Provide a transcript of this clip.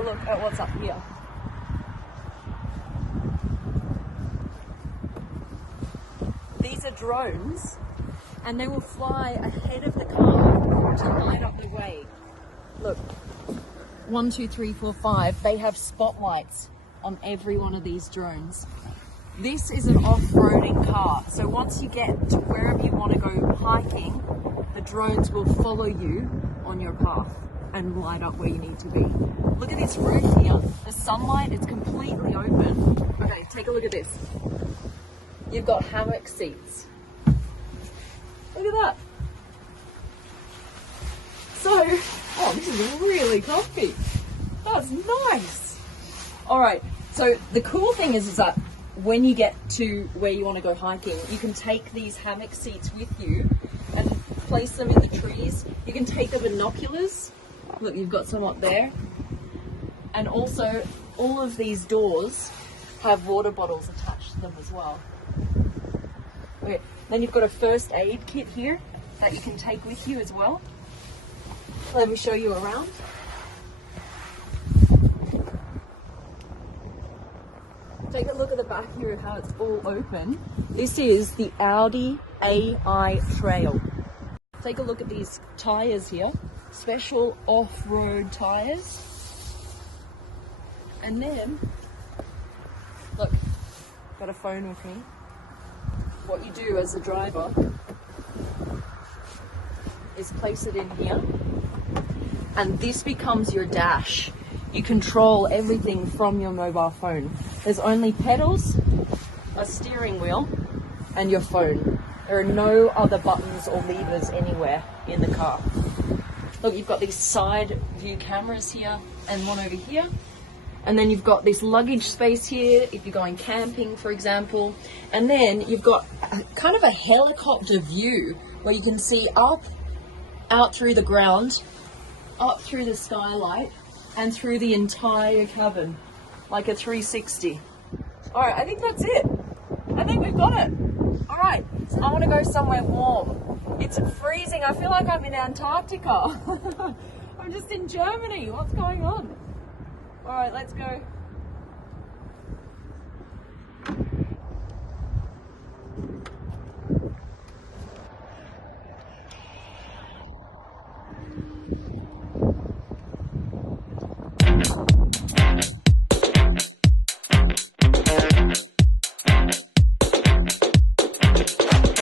a look at what's up here. These are drones, and they will fly ahead of the car to light up the way. Look, 1, 2, 3, 4, 5. They have spotlights on every one of these drones. This is an off-roading car, so once you get to wherever you want to go hiking, the drones will follow you on your path and light up where you need to be. Look at this roof here. The sunlight is completely open. Okay, take a look at this. You've got hammock seats. Look at that. So, oh, this is really comfy. That's nice. All right, so the cool thing is that when you get to where you want to go hiking, you can take these hammock seats with you and place them in the trees. You can take the binoculars. Look, you've got some up there. And also, all of these doors have water bottles attached to them as well. Okay, then you've got a first aid kit here that you can take with you as well. Let me show you around. Take a look at the back here of how it's all open. This is the Audi AI Trail. Take a look at these tyres here. Special off-road tyres. And then, look, got a phone with me. What you do as a driver is place it in here, and this becomes your dash. You control everything from your mobile phone. There's only pedals, a steering wheel, and your phone. There are no other buttons or levers anywhere in the car. Look, you've got these side view cameras here and one over here. And then you've got this luggage space here if you're going camping, for example. And then you've got kind of a helicopter view where you can see up, out through the ground, up through the skylight, and through the entire cabin, like a 360. All right, I think that's it. I think we've got it. All right, so I want to go somewhere warm. It's freezing. I feel like I'm in Antarctica. I'm just in Germany. What's going on? All right, let's go.